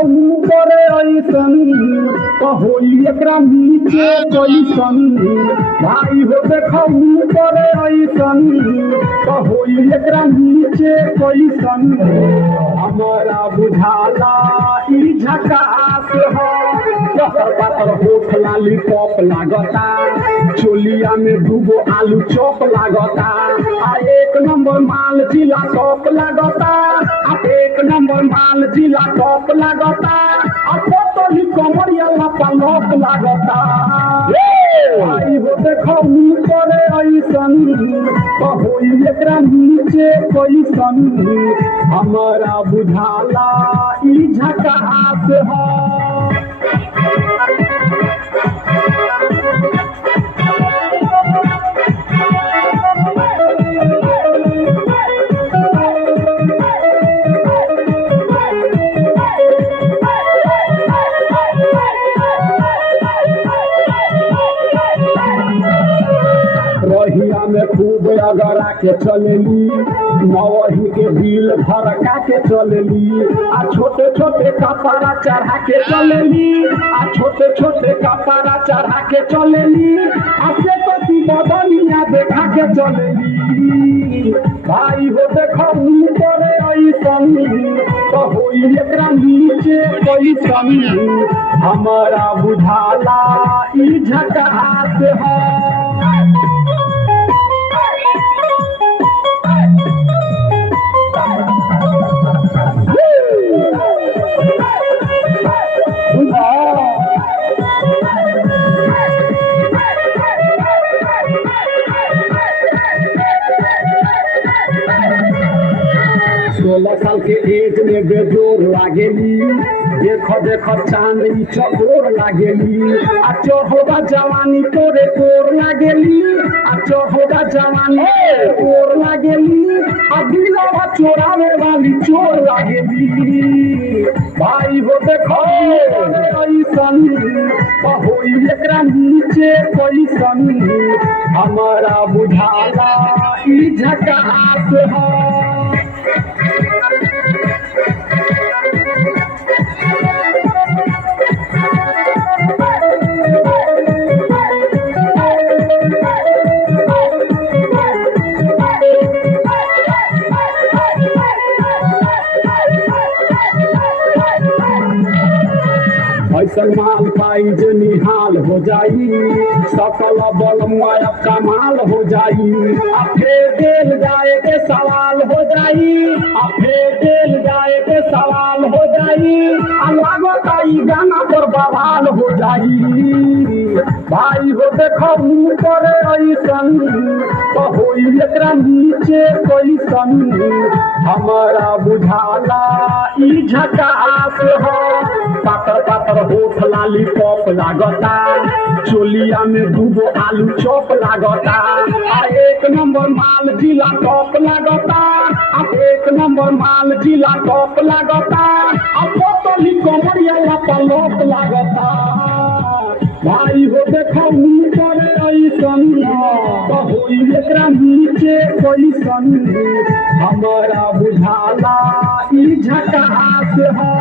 देखो ऊपर ऐसन तो होई एकरा नीचे कैसन। भाई हो देखो ऊपर ऐसन तो होई एकरा नीचे कैसन। हमारा बुझाला ई झकास हो। पतर पतर होठ लाली पॉप लागता, चोलिया में दूगो आलू चौप लागता। आ एक नंबर माल जिला टॉप लागता, आ एक नंबर माल जिला टॉप लागता। आ पोतली कमरिया लपालप लागता। भाई हो देखो ऊपर ऐसन तो होई एकरा नीचे कैसन। हमारा बुझाला ई झकास हो। रहिया में खूब अगरा के चलेली, नवही के दिल भड़का के चलेली। आ छोटे छोटे कपड़ा चढ़ा के चलेली, आ छोटे छोटे कपड़ा चढ़ा के चलेली। आ से कति बदनिया देखा के चलेली। भाई हो देखो ऊपर ऐसन तो होई एकरा नीचे कैसन। हमारा बुझाला ई झकास है। सोलह साल के एज में बेजोर लागेली, देखो देखो चांदी चकोर लागेली। आ चढ़ोबा जवानी तोरे तोर लागेली, आ चढ़ोबा जवानी तोर लागेली। आ दिलवा चोरावे वाली चोर लागेली। भाई हो देखो ऐसन तो होई एकरा नीचे कैसन। हमारा बुझाला ई झकास है। ऐसन माल पाई जो निहाल हो जाई, सकल बल माया कमाल हो जाई। आ फेर देल जाए के सवाल हो जाई, आ फेर देल जाए के सवाल हो जाई। आ लागता ई गाना पर बवाल हो जाई। भाई हो देखो ऊपर ऐसन तो होई एकरा नीचे कैसन। हमारा बुझाला ई झकास हो। पातर पातर होठ लाली पॉप लागता, चोलिया में दूगो आलू चौप लागता। आ एक नंबर माल जिला टॉप लागता, आ एक नंबर माल जिला टॉप लागता। आ पोतली कमरिया लपालप लागता। भाई हो देखो ऊपर ऐसन तो होई एकरा नीचे कैसन। हमारा बुझाला ई झकास है।